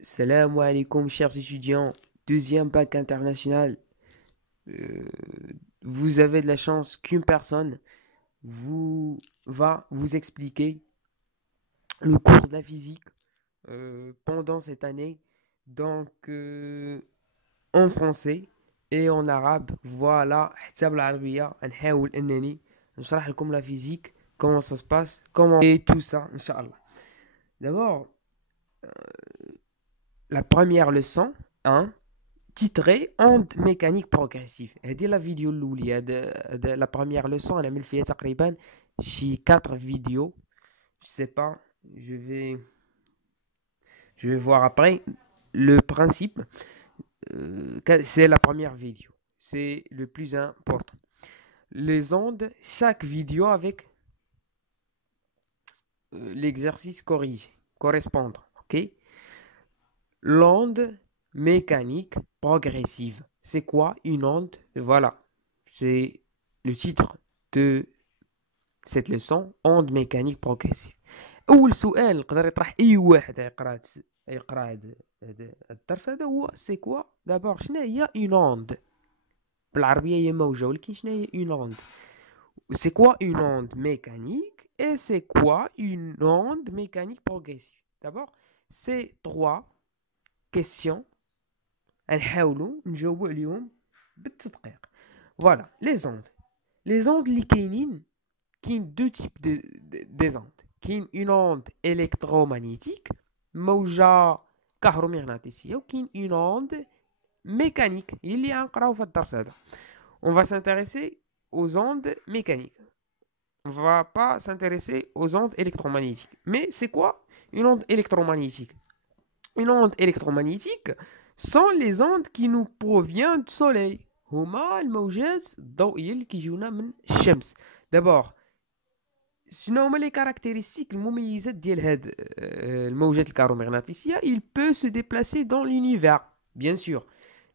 Salam alaikum, chers étudiants. Deuxième bac international. Euh, vous avez de la chance qu'une personne va vous expliquer le cours de la physique pendant cette année. Donc, en français et en arabe. Voilà. حساب العربية هنحاول أنني نشرح لكم la physique, comment ça se passe, comment et tout ça, Inch'Allah. D'abord, la première leçon, hein, titrée onde mécanique progressive. هذه la vidéo الأولى. la première leçon أنا عمل فيها تقريبا شي 4 vidéos. Je sais pas, je vais voir après. Le principe, c'est la première vidéo. C'est le plus important. Les ondes, chaque vidéo avec l'exercice corrigé, correspondant. Ok? L'onde mécanique progressive. C'est quoi une onde? Voilà, c'est le titre de cette leçon, onde mécanique progressive. أول سؤال نقدر يطرح أي واحد يقرأ هذا الدرس هذا هو سي كوا دابور شنو هي اون اوند. بالعربية هي موجة، ولكن شنو هي اون اوند؟ سي كوا اون اوند ميكانيك et c'est quoi une onde mécanique progressive. D'abord, c'est 3 questions نحاولوا نجاوبوا عليهم بالتدقيق. Voilà, les ondes اللي كاين deux types des ondes. كاين une onde électromagnétique موجة كهرومغناطيسية، وكاين une onde mécanique هي اللي غنقراو في الدرس هذا. On va s'intéresser aux ondes mécaniques. On va pas s'intéresser aux ondes électromagnétiques. Mais c'est quoi une onde électromagnétique? Une onde électromagnétique sont les ondes qui nous proviennent du soleil. هما الموجات الضوئية اللي كيجيونا من الشمس. D'abord, شنو هما لي كاركتيرستيك المميزات ديال هاد الموجات الكهرومغناطيسية؟ il peut se déplacer dans l'univers bien sûr،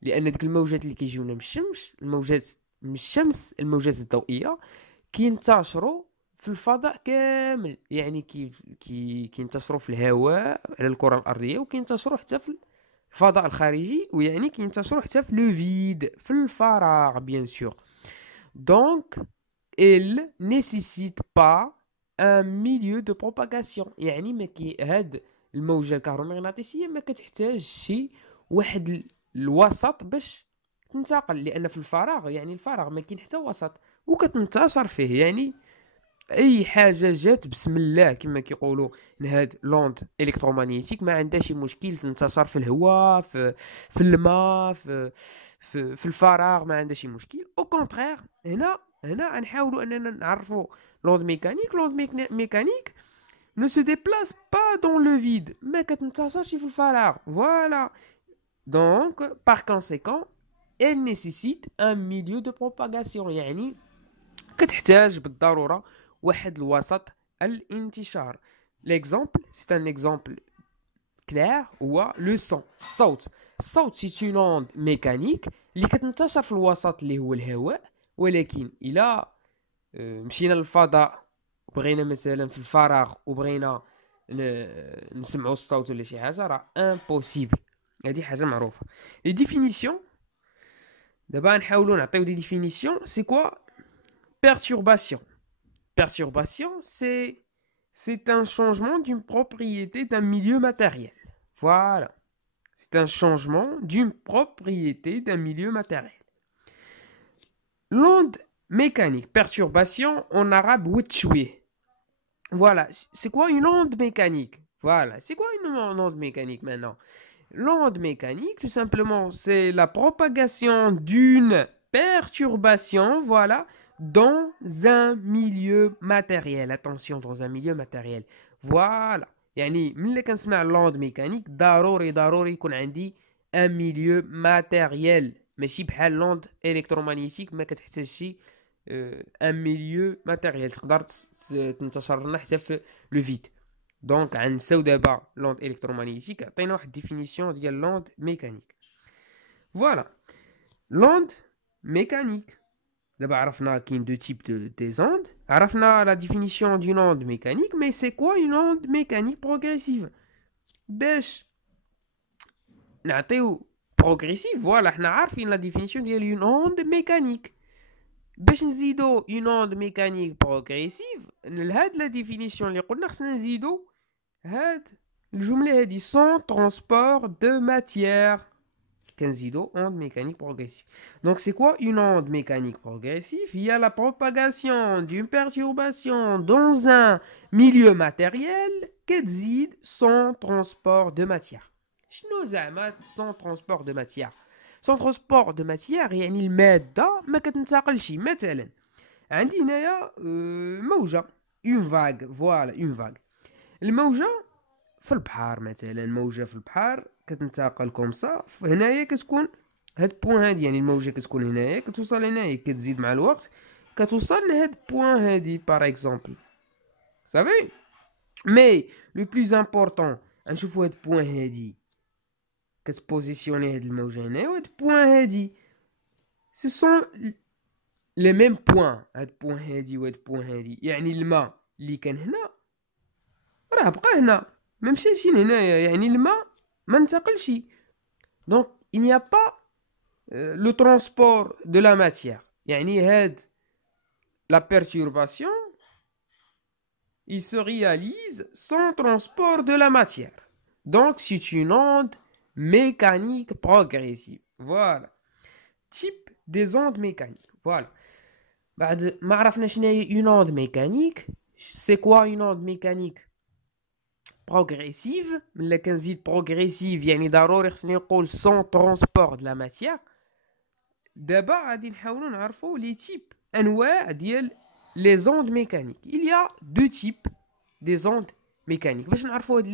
لأن ديك الموجات اللي كيجيونا من الشمس الموجات الضوئية كينتشروا في الفضاء كامل. يعني كينتشروا في الهواء على الكرة الأرضية، وكينتشروا حتى في الفضاء الخارجي، ويعني كينتشروا حتى في لو فيد، في الفراغ bien sûr. Donc elle nécessite pas un milieu de propagation. يعني ما هاد الموجة الكهرومغناطيسية ما كتحتاج شي واحد الوسط باش تنتقل، لأن في الفراغ يعني الفراغ ما كاين حتى وسط وكتنتشر فيه. يعني اي حاجه جات بسم الله كما كيقولوا هاد لوند الكترومغناطيسيك ما عندها شي مشكل تنتشر في الهواء، في الماء، في الفراغ، ما عندها شي مشكل. او كونترير هنا غنحاولوا اننا نعرفوا لوند ميكانيك ne se déplace pas dans le vide، ما كتنتشرش في الفراغ. voilà. Donc par conséquent elle nécessite un milieu de propagation، يعني كتحتاج بالضروره واحد الوسط الانتشار. l'exemple c'est un exemple clair هو لو سون. الصوت سي اون اوند ميكانيك اللي كتنتشر في الوسط اللي هو الهواء، ولكن الى مشينا للفضاء وبغينا مثلا في الفراغ وبغينا نسمعوا الصوت ولا شي حاجه راه امبوسيبل. هذه حاجه معروفه. لي ديفينيسيون دابا نحاولوا نعطيو دي ديفينيسيون. سي كوا perturbation. Perturbation, c'est un changement d'une propriété d'un milieu matériel. Voilà. C'est un changement d'une propriété d'un milieu matériel. L'onde mécanique, perturbation, en arabe, witchwi. Voilà. C'est quoi une onde mécanique? Voilà. C'est quoi une onde mécanique maintenant? L'onde mécanique, tout simplement, c'est la propagation d'une perturbation, voilà, dans un milieu matériel. Attention, dans un milieu matériel. Voilà. يعني ملي كنسمع لوند ميكانيك ضروري يكون عندي ان ميليو ماتيريال، ماشي بحال لوند الكترومغناطيسيك ما كتحتاج شي ان ميليو ماتيريال تقدر تنتشر لنا حتى في لو فيد. دونك غنساو دابا لوند الكترومغناطيسيك. عطينا واحد ديفينيسيون ديال لوند ميكانيك. فوالا لوند ميكانيك. D'abord, عرفنا كاين deux types des ondes. عرفنا la définition d'une onde mécanique, mais c'est quoi une onde mécanique progressive? باش نعطيو بروغريسيف. فوالا حنا عارفين لا ديفينيسيون ديال اون اوند ميكانيك. باش نزيدو اون اوند ميكانيك بروغريسيف لهاد لا ديفينيسيون اللي قلنا خصنا نزيدو هاد الجمله هادي سون ترونسبور دو ماتيير. كنزيدو onde mécanique progressive. Donc c'est quoi une onde mécanique progressive? Il y a la propagation d'une perturbation dans un milieu matériel كتزيد sans transport de matière. شنو زعما sans transport de matière؟ sans transport de matière يعني المادة ما كتنتقلش. مثلا عندي هنايا موجة une vague. voilà une vague. الموجة في البحر مثلا، موجة في البحر كتنتقل كومسا. هنايا كتكون هاد بوين هادي، يعني الموجة كتكون هنايا كتوصل هنايا كتزيد مع الوقت كتوصل لهاد بوين هادي باغ اكزومبل. صافي. مي لو بلوز امبورطون نشوفو هاد بوين هادي كتبوزيسيوني هاد الموجة هنايا، وهاد بوين هادي سو سون لي ميم بوين. هاد بوين هادي وهاد بوين هادي يعني الماء اللي كان هنا راه بقى هنا ما مشاش هنايا، يعني الماء ما انتقلش. دونك il n'y a pas le transport de la matière. يعني هاد la perturbation il se réalise sans transport de la matière. Donc c'est une onde mécanique progressive. Voilà. Type des ondes mécaniques. Voilà. بعد ما عرفنا شنو هي une onde mécanique. C'est quoi une onde mécanique progressive؟ ملي كنزيد progressive يعني ضروري خصني نقول sans transport de la matière. دابا غادي نحاولوا نعرفوا لي تيب انواع ديال لي زوند ميكانيك. il y a deux types des ondes mécaniques. باش نعرفوا هاد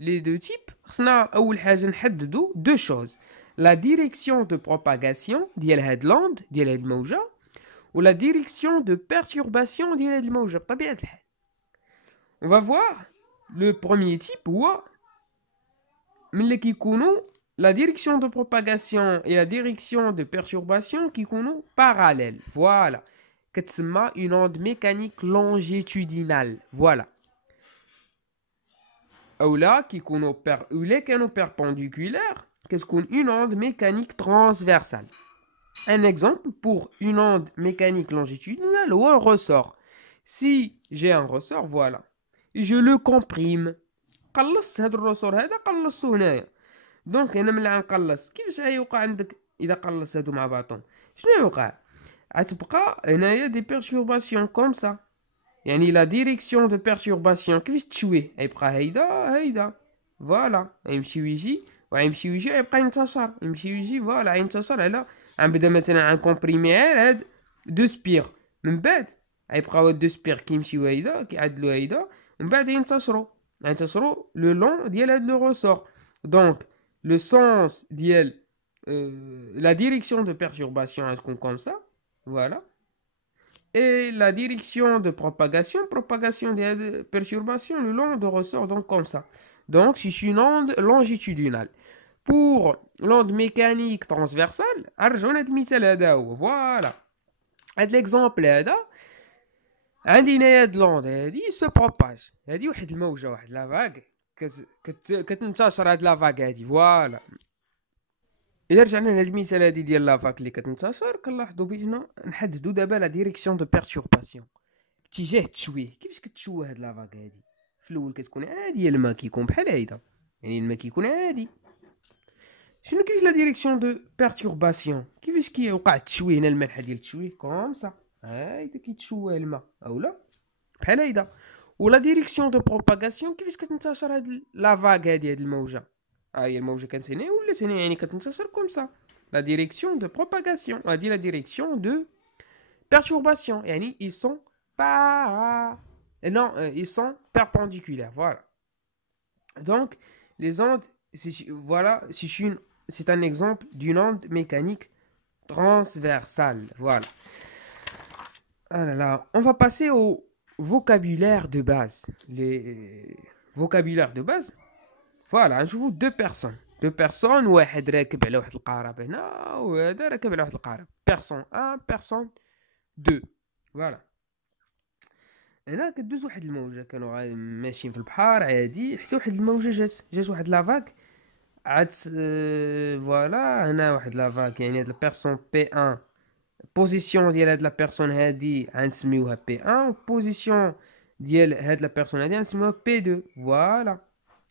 لي دو تيب خصنا اول حاجه نحددوا دو شوز: لا ديريكسيون دو بروباغاسيون ديال هاد لوند ديال هاد الموجه، ولا ديريكسيون دو بيرتورباسيون ديال هاد الموجه. بطبيعه الحال on va voir le premier type هو ملي كيكونوا la direction de propagation et la direction de perturbation qui sont parallèles. Voilà. كتسمى une onde mécanique longitudinale. Voilà. Ou là qui كانوا perpendiculaires, qu'est-ce qu'on une onde mécanique transversale. Un exemple pour une onde mécanique longitudinale ou un ressort. Si j'ai un ressort, voilà, et je le comprime. قلصت هذا الرسور هذا قلصته هنايا. دونك هنا ملي غنقلص كيفاش غيوقع عندك اذا قلص هادو مع بعضهم؟ شنو يوقع؟ غتبقى هنايا دي بيرتورباسيون كوم سا، يعني لا ديريكسيون دو بيرتورباسيون كيفاش تشويه؟ غيبقى هيدا فوالا، غيمشي ويجي وغيمشي ويجي، غيبقى ينتشر يمشي ويجي. فوالا ينتشر على غنبدا مثلا عن كومبريمي هاد دو سبير، من بعد غيبقاو هاد دو سبير كيمشيو هيدا كيعدلو هيدا، ومن بعد ينتشروا لو لون ديال هاد لو روسور. دونك le sens diel, la direction de perturbation est comme ça, voilà, et la direction de propagation de perturbation le long de ressort, donc comme ça. Donc c'est une onde longitudinale. Pour l'onde mécanique transversale, arjona de مثال هذا هو. voilà. هاد l'exemple هذا عندنا هاد لوند هادي se propage، هادي واحد الموجة، واحد لا فاغ كتنتشر هاد لافاك هادي. فوالا. الا رجعنا لهاد المثال هادي ديال لافاك اللي كتنتشر كنلاحظوا بان نحددوا دابا لا ديريكسيون دو بيرتورباسيون، اتجاه التشويه. كيفاش كتشوه هاد لافاك هادي؟ في الاول كتكون عاديه، الماء كيكون بحال هيدا، يعني الماء كيكون عادي. شنو كيفاش لا ديريكسيون دو بيرتورباسيون؟ كيفاش كيوقع التشويه هنا؟ المنحه ديال التشويه كوم سا، هايدا كيتشوه الماء اولا بحال هيدا. ولا ديريكسيون دو بروباغاسيون كيفاش كتنتشر هاد لا فاغ هادي، هاد الموجه. هي الموجه كانت هنا ولا هنا، يعني كتنتشر كوم سا. لا ديريكسيون دو بروباغاسيون هادي لا ديريكسيون دو بيرتورباسيون، يعني ils sont pas non ils sont perpendiculaires. Voilà. Donc les ondes voilà, c'est un exemple d'une onde mécanique transversale. Voilà. Ah là là, on va passer au vocabulaire de base. Les vocabulaires de base. Voilà, نشوفوا deux personnes واحد راكب على واحد القارب هنا وهذا راكب على واحد القارب. personne 1 personne 2. voilà. هنا كدوز واحد الموجه، كانوا ماشيين في البحر عادي، حتى واحد الموجه جات واحد لافاك عاد فوالا هنا واحد لا فاك، يعني هاد البيرسون بي ان بوزيسيون ديال هاد لا بيرسون هادي غنسميوها بي ان، و بوزيسيون ديال هاد لا بيرسون هادي غنسميوها بي دو. فوالا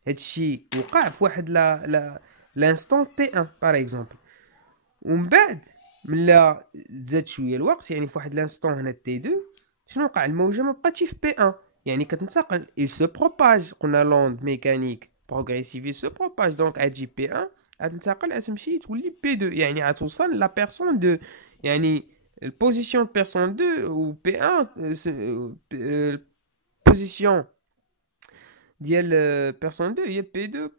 هادشي وقع في واحد لا لانستون تي ان باغ اكزومبل. ومن بعد ملا تزاد شويه الوقت، يعني في واحد لانستون هنا تي دو، شنو وقع؟ الموجه ما بقاتش في بي ان، يعني كتنتقل il se propage. قلنا لوند ميكانيك بروغريسيف il se propage، دونك غتجي بي ان غتنتقل غتمشي تولي بي دو، يعني غتوصل لا بيرسون دو، يعني البوزيسيون بيرسون دو و بي ان البوزيسيون ديال بيرسون دو هي بي دو،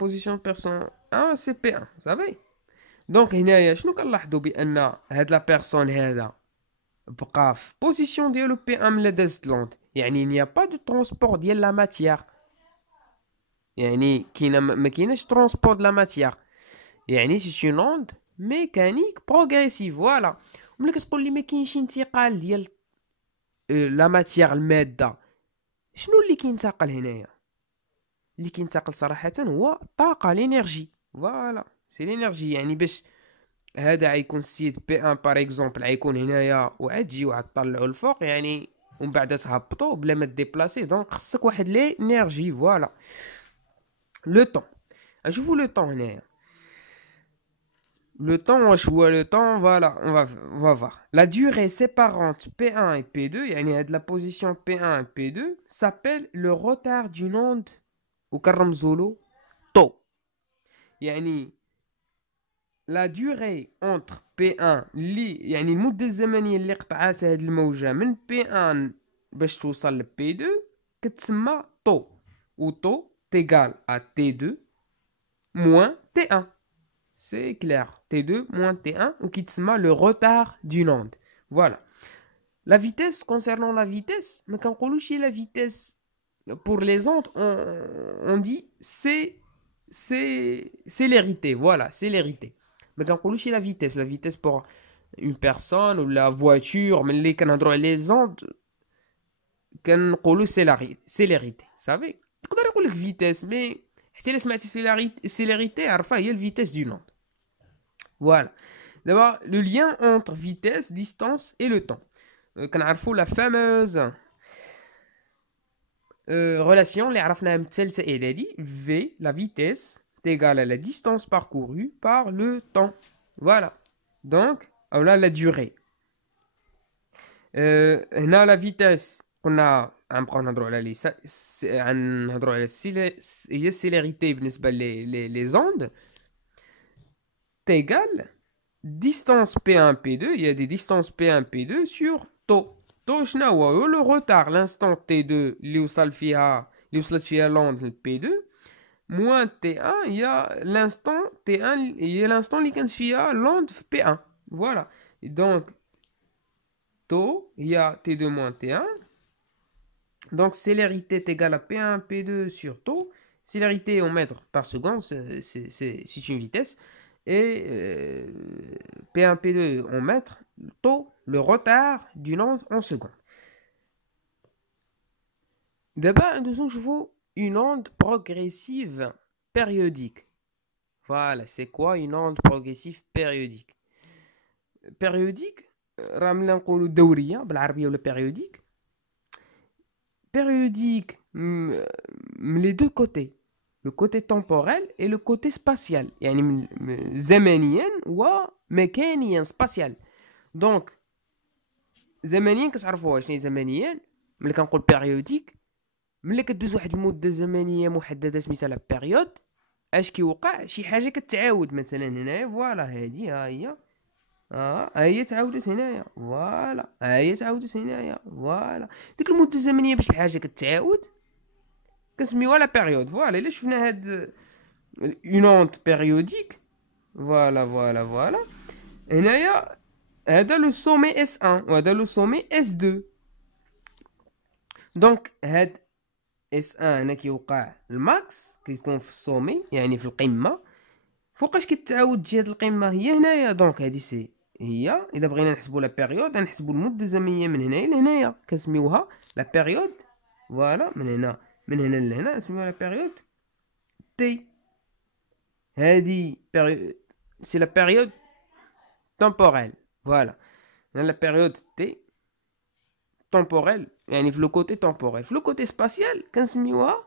بوزيسيون بيرسون ان سي بي ان، صافي. دونك هنايا شنو كنلاحظوا؟ بان هاد لا بيرسون هذا بقى في بوزيسيون ديالو بي ان ملي دازت لوند، يعني نيا با دو ترونسبور ديال لا ماتيير، يعني كاينه ما كايناش ترونسبور د لا ماتيير، يعني سي اون اوند ميكانيك بروغريسيف. فوالا. وملي كتقول لي ما كاينش انتقال ديال لا ماتيير الماده، شنو اللي كينتقل هنايا؟ اللي كينتقل صراحه هو الطاقه، لينيرجي. فوالا سي لينيرجي، يعني باش هذا غيكون السيد بي ان باغ اكزومبل غيكون هنايا وغتجيو غطلعوا الفوق، يعني ومن بعد تهبطوا بلا ما ديبلاسي، دونك خصك واحد لينيرجي. فوالا. لو طون، نشوفوا لو طون هنايا. Le temps, واش هو le temps? Voilà, on va voir. La durée séparante P1 et P2, يعني هاد la position P1 et P2 s'appelle le retard d'une onde وكنرمزولو tau. يعني la durée entre P1 اللي يعني المدة الزمنية اللي قطعات هاد الموجة من P1 باش توصل ل P2 كتسمى tau. و tau t'égale à T2 moins T1. C'est clair. T2 moins T1 ou qui te le retard d'une onde. Voilà. La vitesse, concernant la vitesse, mais quand on lit la vitesse pour les ondes, on dit c'est célérité. Voilà, célérité. Mais quand on lit la vitesse pour une personne ou la voiture, mais les ondes, quand on lit célérité. Vous savez? On peut dire vitesse, mais célérité, il y a la vitesse d'une onde. Voilà. D'abord, le lien entre vitesse, distance et le temps. كنعرفوا la fameuse relation اللي عرفناها من ثالثة إعدادي. V, la vitesse, est égale à la distance parcourue par le temps. Voilà. Donc, on a la durée. هنا la vitesse قلنا غنبقاو نهضروا على غنهضروا على هي السيلاريتي بالنسبة les ondes. Égale distance P1, P2, il y a des distances P1, P2 sur tau. Tau شنو هو le retard l'instant T2 اللي وصلت فيها l'onde P2 moins T1 il y a l'instant T1 il y a l'instant اللي كانت فيها l'onde P1. Voilà. Donc tau il y a T2 moins T1. Donc célérité est égale à P1, P2 sur tau. Célérité en mètres par seconde, c'est une vitesse. Et P1, P2 en mètres, tau, le retard d'une onde en secondes. D'abord, nous avons une onde progressive périodique. Voilà, c'est quoi une onde progressive périodique? Périodique, راه نقولوا دورية بالعربية ولا périodique. Périodique, les deux côtés. Le côté temporel et le côté spatial. يعني زمنيا ومكانيا spatial. Donc زمنيا كتعرفوها شنو هي زمنيا؟ ملي كنقول بيريوديك، ملي كدوز واحد المده زمنيه محدده سميتها لا بيريود، اش كيوقع؟ شي حاجه كتعاود. مثلا هنايا فوالا هادي ها هي تعاودت هنايا، فوالا ها هي تعاودت هنايا، فوالا ديك المده الزمنيه باش الحاجه كتعاود كنسميوها لا بيريود. فوالا الا شفنا هاد اون اونت بيريوديك، فوالا هنايا هذا لو سومي اس 1 وهذا لو سومي اس 2. دونك هاد اس 1 هنا كيوقع الماكس، كيكون في السومي يعني في القمه. فوقاش كتعاود تجي هاد القمه؟ هي هنايا. دونك هادي سي هي اذا بغينا نحسبوا لا بيريود غنحسبوا المده الزمنيه من هنايا لهنايا كنسميوها لا بيريود. فوالا من هنا لهنا نسميوها لا بيريود تي. C'est la période temporelle. Voilà. Dans la période T temporelle, يعني في le côté temporel. في le côté spatial كنسميوها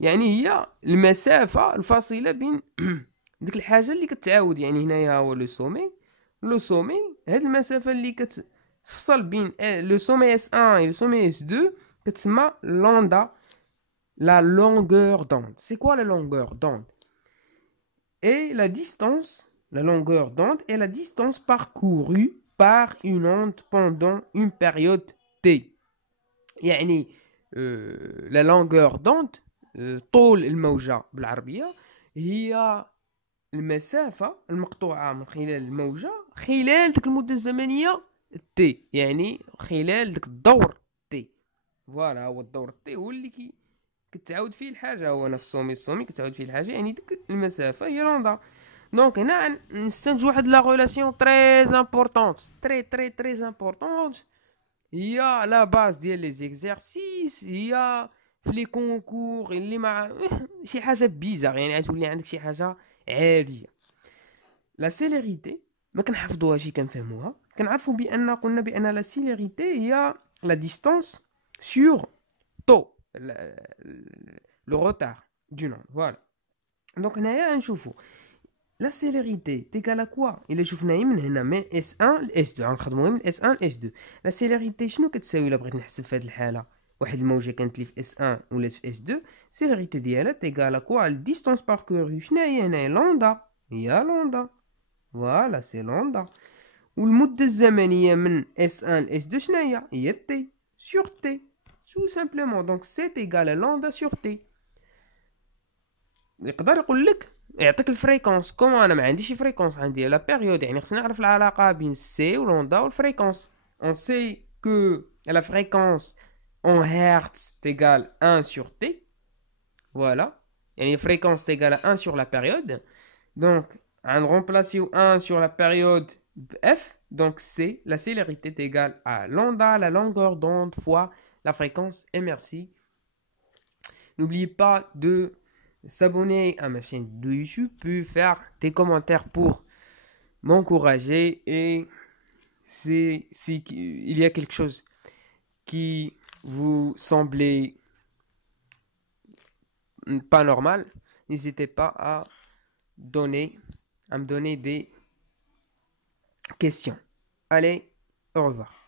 يعني هي المسافة الفاصلة بين ديك الحاجة اللي كتعاود. يعني هنايا هو لو سومي هاد المسافة اللي كتفصل بين لو سومي اس 1 et le sommet S2 كتسمى لوندا. La longueur d'onde. C'est quoi la longueur d'onde? Et la longueur d'onde est la distance parcourue par une onde pendant une période T. يعني la longueur d'onde طول الموجة بالعربية هي المسافة المقطوعة من خلال الموجة خلال ديك المدة الزمنية T. يعني خلال ديك الدور T. فوالا هو الدور T هو اللي كتعاود فيه الحاجة. هو نفس السومي كتعاود فيه الحاجة. يعني ديك المسافة هي لوندا. دونك هنا نستنتج واحد لا غولاسيون تري امبورطونت تري امبورطونت. هي لا باز ديال لي زيكزارسيس. هي في لي كونكور اللي مع شي حاجة بيزار. يعني غتولي عندك شي حاجة عادية. لا سيليريتي ما كنحفظوهاش كنفهموها. كنعرفوا قلنا بان لا سيليريتي هي لا ديستانس سور طو le retard d'une onde. Voilà. Donc هنايا نشوفوا la célérité تيكال à quoi. إلا شفناها من هنا من S1 ل S2 غنخدموها من S1 ل S2. la célérité شنو كتساوي إلا بغيت نحسب في هذه الحالة واحد الموجة كانت لي في S1 ولا في S2. célérité ديالها تيكال à quoi distance parcourue. شنو هي هنايا لوندا. هي لوندا. فوالا سي لوندا. والمدة الزمنية من S1 ل S2 شنو هي T sur T. tout simplement. Donc c'est égal à lambda sur T. يقدر يقول لك يعطيك الفريكونس. كومون انا ما عنديش فريكونس عندي لا بيريود. يعني خصنا نعرف العلاقه بين سي ولوندا والفريكونس. on sait que la fréquence en hertz égale 1 sur T. voilà. يعني fréquence égale à 1 sur la période. donc on remplace 1 sur la période F. donc C, la célérité est égale à lambda, la longueur d'onde, fois la fréquence. Et merci. N'oubliez pas de s'abonner à ma chaîne de YouTube, puis faire des commentaires pour m'encourager. Et si il y a quelque chose qui vous semblait pas normal, n'hésitez pas à me donner des questions. Allez, au revoir.